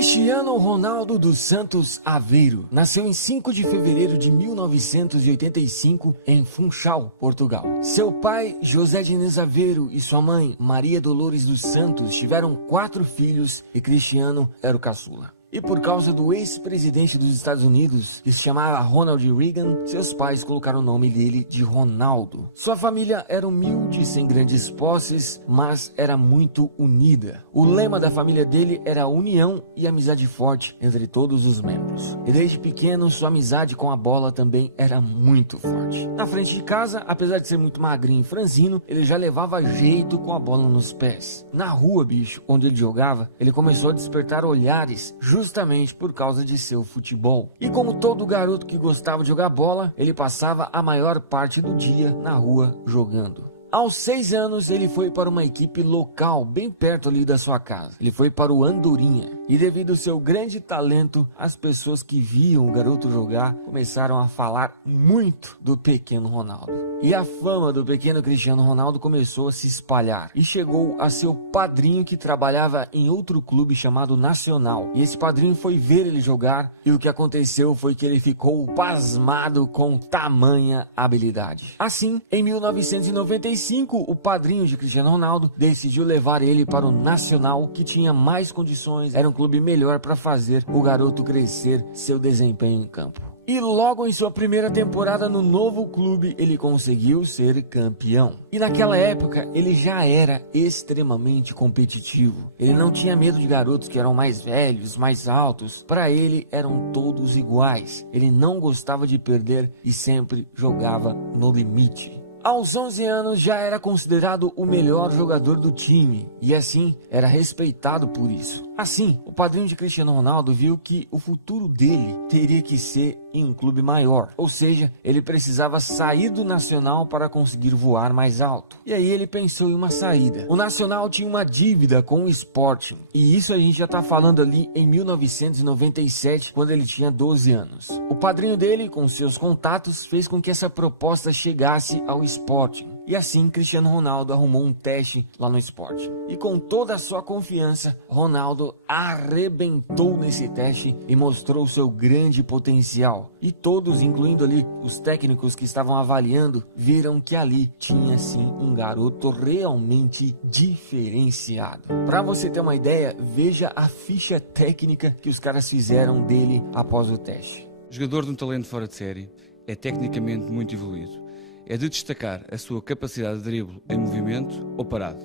Cristiano Ronaldo dos Santos Aveiro nasceu em 5 de fevereiro de 1985 em Funchal, Portugal. Seu pai, José Diniz Aveiro, e sua mãe, Maria Dolores dos Santos, tiveram 4 filhos e Cristiano era o caçula. E por causa do ex-presidente dos Estados Unidos, que se chamava Ronald Reagan, seus pais colocaram o nome dele de Ronaldo. Sua família era humilde, sem grandes posses, mas era muito unida. O lema da família dele era união e amizade forte entre todos os membros. E desde pequeno, sua amizade com a bola também era muito forte. Na frente de casa, apesar de ser muito magrinho e franzino, ele já levava jeito com a bola nos pés. Na rua, bicho, onde ele jogava, ele começou a despertar olhares justamente por causa de seu futebol. E como todo garoto que gostava de jogar bola, ele passava a maior parte do dia na rua jogando. Aos 6 anos, ele foi para uma equipe local, bem perto ali da sua casa. Ele foi para o Andorinha. E devido ao seu grande talento, as pessoas que viam o garoto jogar começaram a falar muito do pequeno Ronaldo. E a fama do pequeno Cristiano Ronaldo começou a se espalhar. E chegou a seu padrinho, que trabalhava em outro clube chamado Nacional. E esse padrinho foi ver ele jogar. E o que aconteceu foi que ele ficou pasmado com tamanha habilidade. Assim, em 1995, o padrinho de Cristiano Ronaldo decidiu levar ele para o Nacional, que tinha mais condições, era um clube melhor para fazer o garoto crescer seu desempenho em campo. E logo em sua primeira temporada no novo clube, ele conseguiu ser campeão. E naquela época, ele já era extremamente competitivo. Ele não tinha medo de garotos que eram mais velhos, mais altos. Para ele, eram todos iguais. Ele não gostava de perder e sempre jogava no limite. Aos 11 anos já era considerado o melhor jogador do time e assim era respeitado por isso. Assim, o padrinho de Cristiano Ronaldo viu que o futuro dele teria que ser em um clube maior, ou seja, ele precisava sair do Nacional para conseguir voar mais alto. E aí ele pensou em uma saída. O Nacional tinha uma dívida com o Sporting, e isso a gente já está falando ali em 1997, quando ele tinha 12 anos. O padrinho dele, com seus contatos, fez com que essa proposta chegasse ao Sporting. E assim, Cristiano Ronaldo arrumou um teste lá no Sporting. E com toda a sua confiança, Ronaldo arrebentou nesse teste e mostrou seu grande potencial. E todos, incluindo ali os técnicos que estavam avaliando, viram que ali tinha sim um garoto realmente diferenciado. Para você ter uma ideia, veja a ficha técnica que os caras fizeram dele após o teste. Jogador de um talento fora de série, é tecnicamente muito evoluído. É de destacar a sua capacidade de drible em movimento ou parado.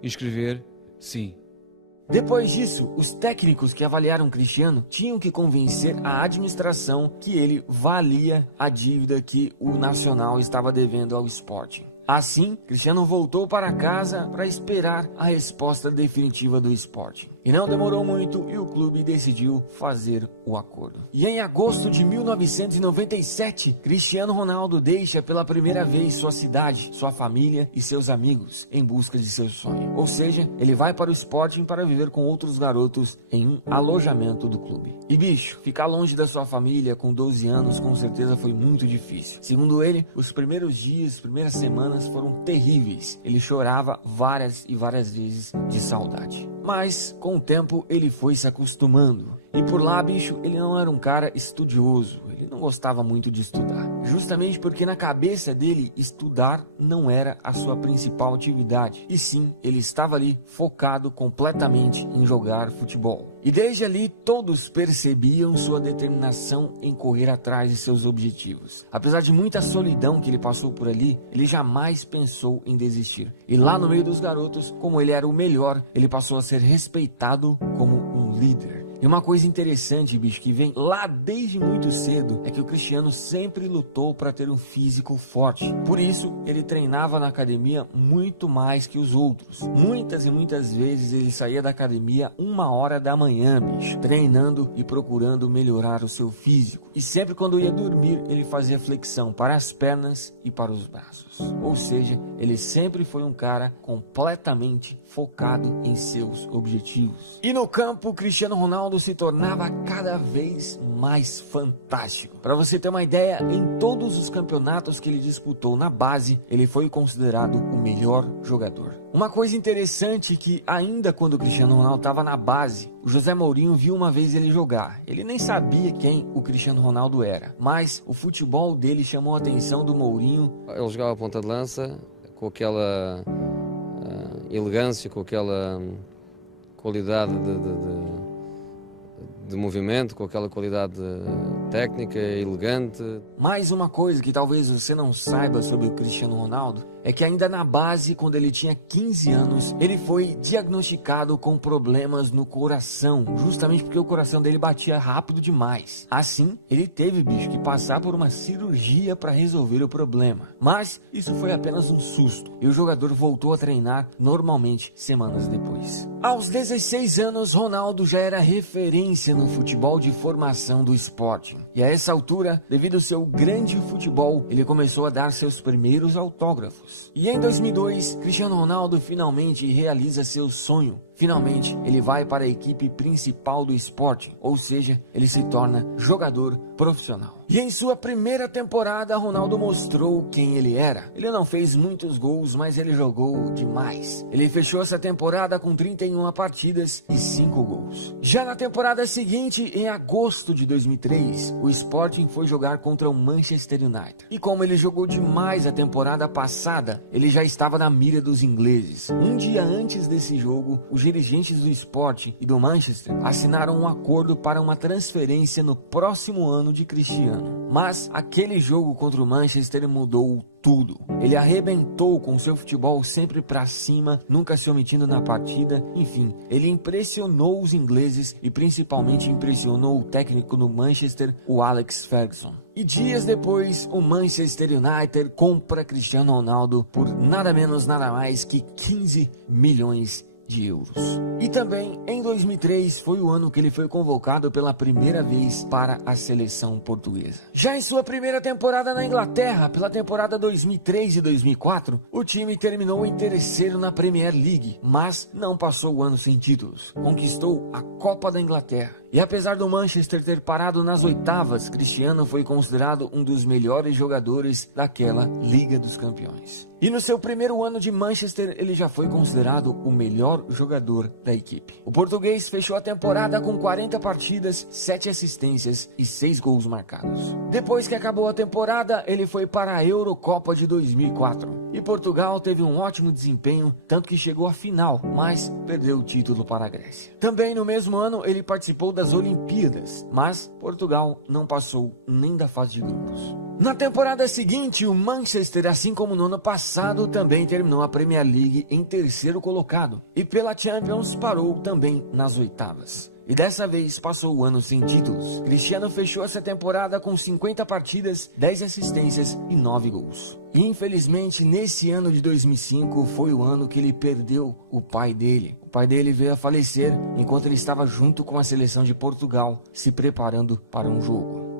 Inscrever, sim. Depois disso, os técnicos que avaliaram Cristiano tinham que convencer a administração que ele valia a dívida que o Nacional estava devendo ao Sporting. Assim, Cristiano voltou para casa para esperar a resposta definitiva do Sporting. E não demorou muito e o clube decidiu fazer o acordo. E em agosto de 1997, Cristiano Ronaldo deixa pela primeira vez sua cidade, sua família e seus amigos em busca de seu sonho. Ou seja, ele vai para o Sporting para viver com outros garotos em um alojamento do clube. E bicho, ficar longe da sua família com 12 anos com certeza foi muito difícil. Segundo ele, os primeiros dias, primeiras semanas foram terríveis. Ele chorava várias e várias vezes de saudade. Mas, com o tempo, ele foi se acostumando. E por lá, bicho, ele não era um cara estudioso. Ele não gostava muito de estudar. Justamente porque na cabeça dele, estudar não era a sua principal atividade. E sim, ele estava ali focado completamente em jogar futebol. E desde ali, todos percebiam sua determinação em correr atrás de seus objetivos. Apesar de muita solidão que ele passou por ali, ele jamais pensou em desistir. E lá no meio dos garotos, como ele era o melhor, ele passou a ser respeitado como um líder. E uma coisa interessante, bicho, que vem lá desde muito cedo, é que o Cristiano sempre lutou para ter um físico forte. Por isso, ele treinava na academia muito mais que os outros. Muitas e muitas vezes ele saía da academia 1h da manhã, bicho, treinando e procurando melhorar o seu físico. E sempre quando ia dormir, ele fazia flexão para as pernas e para os braços. Ou seja, ele sempre foi um cara completamente focado em seus objetivos. E no campo, Cristiano Ronaldo se tornava cada vez mais fantástico. Para você ter uma ideia, em todos os campeonatos que ele disputou na base, ele foi considerado o melhor jogador. Uma coisa interessante que ainda quando o Cristiano Ronaldo estava na base, o José Mourinho viu uma vez ele jogar. Ele nem sabia quem o Cristiano Ronaldo era, mas o futebol dele chamou a atenção do Mourinho. Ele jogava a ponta de lança com aquela elegância, com aquela qualidade de movimento, com aquela qualidade técnica, elegante. Mais uma coisa que talvez você não saiba sobre o Cristiano Ronaldo é que ainda na base, quando ele tinha 15 anos, ele foi diagnosticado com problemas no coração, justamente porque o coração dele batia rápido demais. Assim, ele teve, que passar por uma cirurgia para resolver o problema. Mas isso foi apenas um susto, e o jogador voltou a treinar normalmente semanas depois. Aos 16 anos, Ronaldo já era referência no futebol de formação do Sporting. E a essa altura, devido ao seu grande futebol, ele começou a dar seus primeiros autógrafos. E em 2002, Cristiano Ronaldo finalmente realiza seu sonho. Finalmente, ele vai para a equipe principal do Sporting, ou seja, ele se torna jogador profissional. E em sua primeira temporada, Ronaldo mostrou quem ele era. Ele não fez muitos gols, mas ele jogou demais. Ele fechou essa temporada com 31 partidas e 5 gols. Já na temporada seguinte, em agosto de 2003, o Sporting foi jogar contra o Manchester United. E como ele jogou demais a temporada passada, ele já estava na mira dos ingleses. Um dia antes desse jogo, os dirigentes do Sporting e do Manchester assinaram um acordo para uma transferência no próximo ano de Cristiano. Mas aquele jogo contra o Manchester mudou tudo. Ele arrebentou com seu futebol sempre para cima, nunca se omitindo na partida. Enfim, ele impressionou os ingleses e principalmente impressionou o técnico do Manchester, o Alex Ferguson. E dias depois, o Manchester United compra Cristiano Ronaldo por nada menos, nada mais que 15 milhões de euros. E também em 2003 foi o ano que ele foi convocado pela primeira vez para a seleção portuguesa. Já em sua primeira temporada na Inglaterra, pela temporada 2003 e 2004, o time terminou em terceiro na Premier League, mas não passou o ano sem títulos. Conquistou a Copa da Inglaterra. E apesar do Manchester ter parado nas oitavas, Cristiano foi considerado um dos melhores jogadores daquela Liga dos Campeões. E no seu primeiro ano de Manchester, ele já foi considerado o melhor jogador da equipe. O português fechou a temporada com 40 partidas, 7 assistências e 6 gols marcados. Depois que acabou a temporada, ele foi para a Eurocopa de 2004. E Portugal teve um ótimo desempenho, tanto que chegou à final, mas perdeu o título para a Grécia. Também no mesmo ano, ele participou das Olimpíadas, mas Portugal não passou nem da fase de grupos. Na temporada seguinte, o Manchester, assim como no ano passado, também terminou a Premier League em terceiro colocado. E pela Champions parou também nas oitavas. E dessa vez passou o ano sem títulos. Cristiano fechou essa temporada com 50 partidas, 10 assistências e 9 gols. E infelizmente, nesse ano de 2005, foi o ano que ele perdeu o pai dele. O pai dele veio a falecer enquanto ele estava junto com a seleção de Portugal, se preparando para um jogo.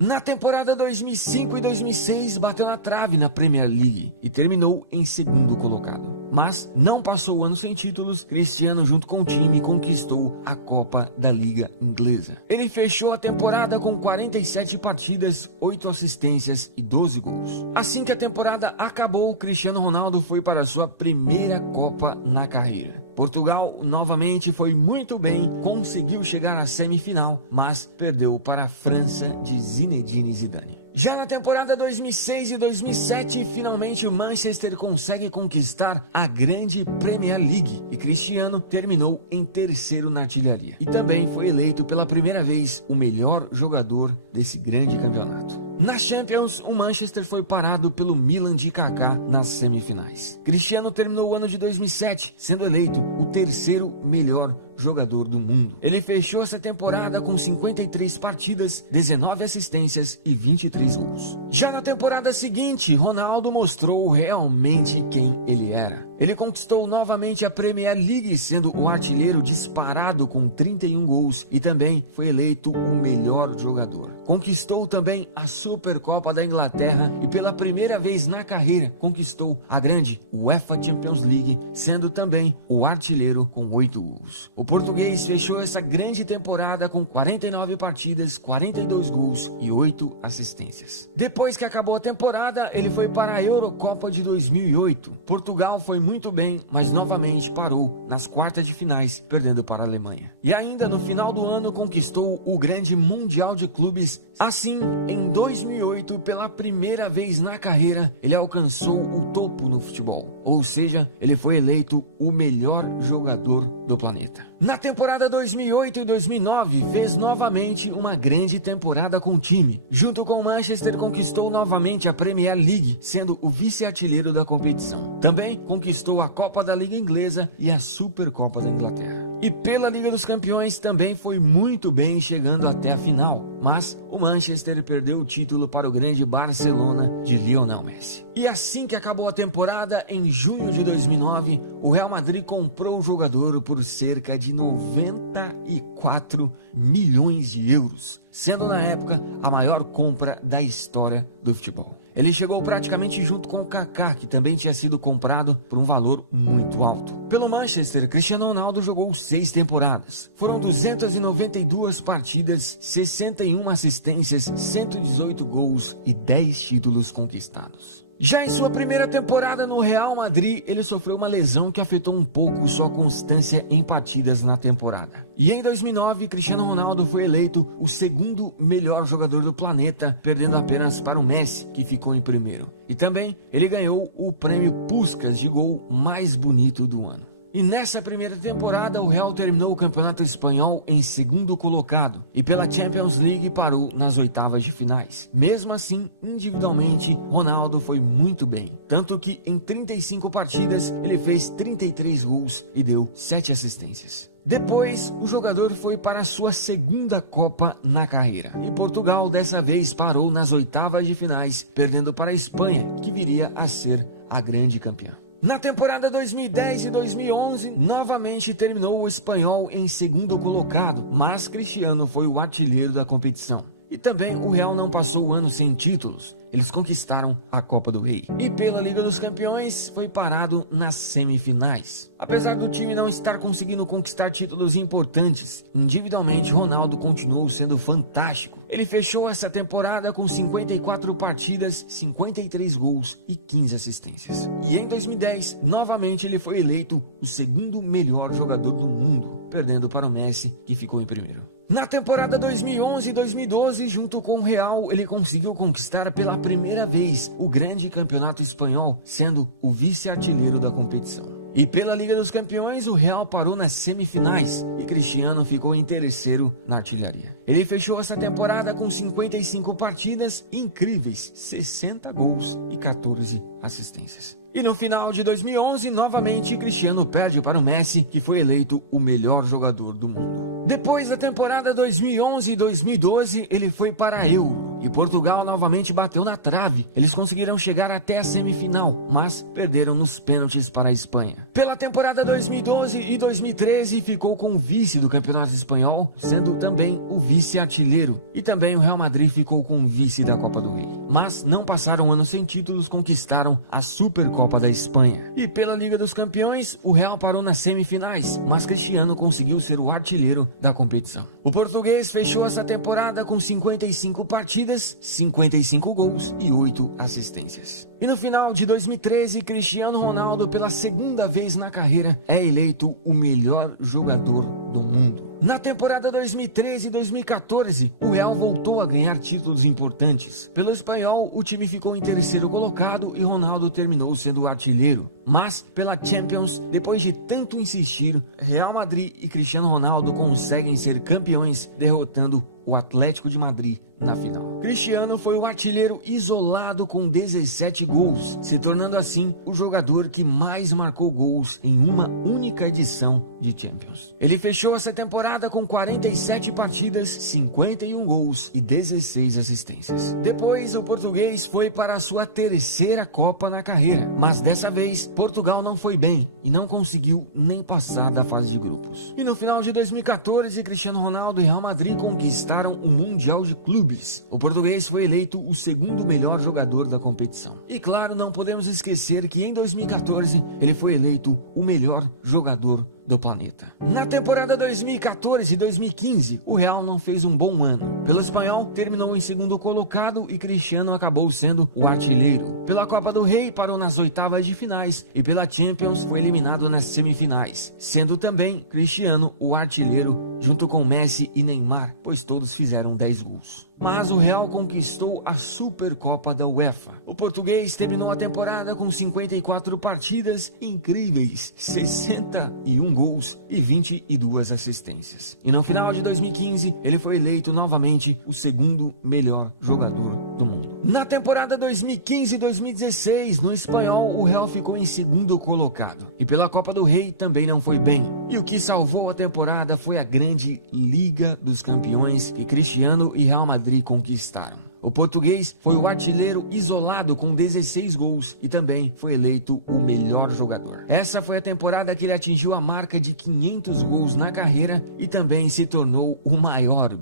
Na temporada 2005 e 2006, bateu na trave na Premier League e terminou em segundo colocado. Mas não passou o ano sem títulos. Cristiano, junto com o time, conquistou a Copa da Liga Inglesa. Ele fechou a temporada com 47 partidas, 8 assistências e 12 gols. Assim que a temporada acabou, Cristiano Ronaldo foi para a sua primeira Copa na carreira. Portugal novamente foi muito bem, conseguiu chegar à semifinal, mas perdeu para a França de Zinedine Zidane. Já na temporada 2006 e 2007, finalmente o Manchester consegue conquistar a grande Premier League e Cristiano terminou em terceiro na artilharia. E também foi eleito pela primeira vez o melhor jogador desse grande campeonato. Na Champions, o Manchester foi parado pelo Milan de Kaká nas semifinais. Cristiano terminou o ano de 2007, sendo eleito o terceiro melhor jogador do mundo. Ele fechou essa temporada com 53 partidas, 19 assistências e 23 gols. Já na temporada seguinte, Ronaldo mostrou realmente quem ele era. Ele conquistou novamente a Premier League, sendo o artilheiro disparado com 31 gols e também foi eleito o melhor jogador. Conquistou também a Supercopa da Inglaterra e pela primeira vez na carreira conquistou a grande UEFA Champions League, sendo também o artilheiro com 8 gols. O português fechou essa grande temporada com 49 partidas, 42 gols e 8 assistências. Depois que acabou a temporada, ele foi para a Eurocopa de 2008. Portugal foi muito bem, mas novamente parou nas quartas de finais, perdendo para a Alemanha. E ainda no final do ano conquistou o grande Mundial de Clubes. Assim, em 2008, pela primeira vez na carreira, ele alcançou o topo no futebol. Ou seja, ele foi eleito o melhor jogador do planeta. Na temporada 2008 e 2009, fez novamente uma grande temporada com o time. Junto com o Manchester, conquistou novamente a Premier League, sendo o vice-artilheiro da competição. Também conquistou a Copa da Liga Inglesa e a Supercopa da Inglaterra. E pela Liga dos Campeões também foi muito bem, chegando até a final. Mas o Manchester perdeu o título para o grande Barcelona de Lionel Messi. E assim que acabou a temporada, em junho de 2009, o Real Madrid comprou o jogador por cerca de 94 milhões de euros, sendo na época a maior compra da história do futebol. Ele chegou praticamente junto com o Kaká, que também tinha sido comprado por um valor muito alto. Pelo Manchester, Cristiano Ronaldo jogou 6 temporadas. Foram 292 partidas, 61 assistências, 118 gols e 10 títulos conquistados. Já em sua primeira temporada no Real Madrid, ele sofreu uma lesão que afetou um pouco sua constância em partidas na temporada. E em 2009, Cristiano Ronaldo foi eleito o segundo melhor jogador do planeta, perdendo apenas para o Messi, que ficou em primeiro. E também ele ganhou o prêmio Puskás de gol mais bonito do ano. E nessa primeira temporada, o Real terminou o Campeonato Espanhol em segundo colocado e pela Champions League parou nas oitavas de finais. Mesmo assim, individualmente, Ronaldo foi muito bem, tanto que em 35 partidas ele fez 33 gols e deu 7 assistências. Depois, o jogador foi para a sua segunda Copa na carreira. E Portugal dessa vez parou nas oitavas de finais, perdendo para a Espanha, que viria a ser a grande campeã. Na temporada 2010 e 2011, novamente terminou o espanhol em segundo colocado, mas Cristiano foi o artilheiro da competição. E também o Real não passou o ano sem títulos. Eles conquistaram a Copa do Rei. E pela Liga dos Campeões foi parado nas semifinais. Apesar do time não estar conseguindo conquistar títulos importantes, individualmente Ronaldo continuou sendo fantástico. Ele fechou essa temporada com 54 partidas, 53 gols e 15 assistências. E em 2010, novamente ele foi eleito o segundo melhor jogador do mundo, perdendo para o Messi, que ficou em primeiro. Na temporada 2011 e 2012, junto com o Real, ele conseguiu conquistar pela primeira vez o grande campeonato espanhol, sendo o vice-artilheiro da competição. E pela Liga dos Campeões, o Real parou nas semifinais e Cristiano ficou em terceiro na artilharia. Ele fechou essa temporada com 55 partidas, incríveis 60 gols e 14 assistências. E no final de 2011, novamente, Cristiano perde para o Messi, que foi eleito o melhor jogador do mundo. Depois da temporada 2011 e 2012, ele foi para a Euro. E Portugal novamente bateu na trave. Eles conseguiram chegar até a semifinal, mas perderam nos pênaltis para a Espanha. Pela temporada 2012 e 2013, ficou com o vice do Campeonato Espanhol, sendo também o vice-artilheiro. E também o Real Madrid ficou com o vice da Copa do Rei. Mas não passaram um ano sem títulos, conquistaram a Supercopa da Espanha. E pela Liga dos Campeões, o Real parou nas semifinais, mas Cristiano conseguiu ser o artilheiro da competição. O português fechou essa temporada com 55 partidas, 55 gols e 8 assistências. E no final de 2013, Cristiano Ronaldo, pela segunda vez na carreira, é eleito o melhor jogador do mundo. Na temporada 2013 e 2014, o Real voltou a ganhar títulos importantes. Pelo espanhol, o time ficou em terceiro colocado e Ronaldo terminou sendo o artilheiro. Mas, pela Champions, depois de tanto insistir, Real Madrid e Cristiano Ronaldo conseguem ser campeões, derrotando o Atlético de Madrid na final. Cristiano foi o artilheiro isolado com 17 gols, se tornando assim o jogador que mais marcou gols em uma única edição de Champions. Ele fechou essa temporada com 47 partidas, 51 gols e 16 assistências. Depois, o português foi para a sua terceira Copa na carreira, mas dessa vez Portugal não foi bem e não conseguiu nem passar da fase de grupos. E no final de 2014, Cristiano Ronaldo e Real Madrid conquistaram o Mundial de Clubes. O português foi eleito o segundo melhor jogador da competição. E claro, não podemos esquecer que em 2014 ele foi eleito o melhor jogador do planeta. Na temporada 2014 e 2015, o Real não fez um bom ano. Pelo espanhol, terminou em segundo colocado e Cristiano acabou sendo o artilheiro. Pela Copa do Rei, parou nas oitavas de finais e pela Champions foi eliminado nas semifinais, sendo também Cristiano o artilheiro junto com Messi e Neymar, pois todos fizeram 10 gols. Mas o Real conquistou a Supercopa da UEFA. O português terminou a temporada com 54 partidas incríveis, 61 gols e 22 assistências. E no final de 2015, ele foi eleito novamente o segundo melhor jogador do mundo. Na temporada 2015-2016, no espanhol, o Real ficou em segundo colocado. E pela Copa do Rei também não foi bem. E o que salvou a temporada foi a grande Liga dos Campeões que Cristiano e Real Madrid conquistaram. O português foi o artilheiro isolado com 16 gols e também foi eleito o melhor jogador. Essa foi a temporada que ele atingiu a marca de 500 gols na carreira e também se tornou o maior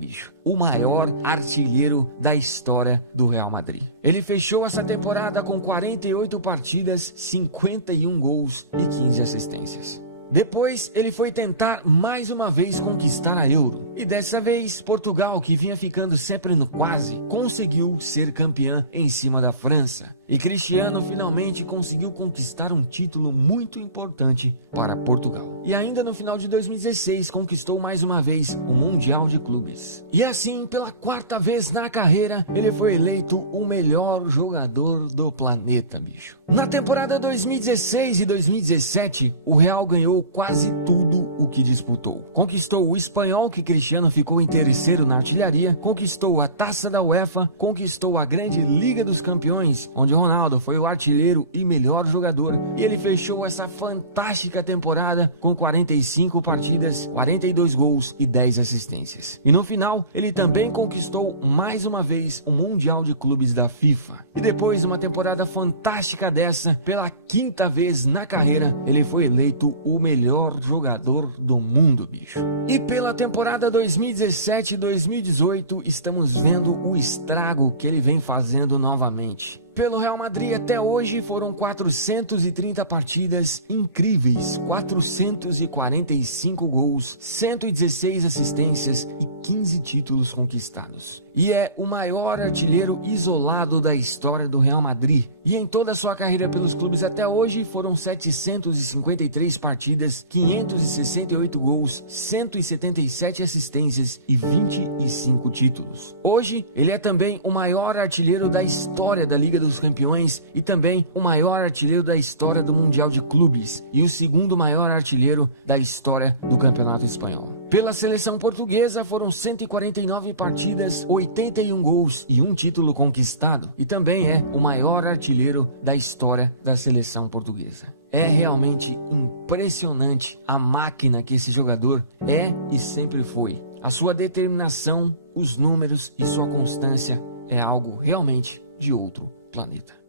artilheiro da história do Real Madrid. Ele fechou essa temporada com 48 partidas, 51 gols e 15 assistências. Depois, ele foi tentar mais uma vez conquistar a Euro. E dessa vez, Portugal, que vinha ficando sempre no quase, conseguiu ser campeã em cima da França. E Cristiano finalmente conseguiu conquistar um título muito importante para Portugal. E ainda no final de 2016, conquistou mais uma vez o Mundial de Clubes. E assim, pela quarta vez na carreira, ele foi eleito o melhor jogador do planeta, bicho. Na temporada 2016 e 2017, o Real ganhou quase tudo o que disputou. Conquistou o espanhol, que Cristiano ficou em terceiro na artilharia, conquistou a Taça da UEFA, conquistou a grande Liga dos Campeões, onde Ronaldo foi o artilheiro e melhor jogador, e ele fechou essa fantástica temporada com 45 partidas, 42 gols e 10 assistências. E no final, ele também conquistou mais uma vez o Mundial de Clubes da FIFA. E depois de uma temporada fantástica dessa, pela quinta vez na carreira, ele foi eleito o melhor jogador do mundo, bicho. E pela temporada 2017-2018, estamos vendo o estrago que ele vem fazendo novamente. Pelo Real Madrid até hoje foram 430 partidas incríveis, 445 gols, 116 assistências e 15 títulos conquistados. E é o maior artilheiro isolado da história do Real Madrid. E em toda a sua carreira pelos clubes até hoje foram 753 partidas, 568 gols, 177 assistências e 25 títulos. Hoje ele é também o maior artilheiro da história da Liga dos Campeões e também o maior artilheiro da história do Mundial de Clubes e o segundo maior artilheiro da história do Campeonato Espanhol. Pela seleção portuguesa foram 149 partidas, 81 gols e um título conquistado, e também é o maior artilheiro da história da seleção portuguesa. É realmente impressionante a máquina que esse jogador é e sempre foi. A sua determinação, os números e sua constância é algo realmente de outro planeta.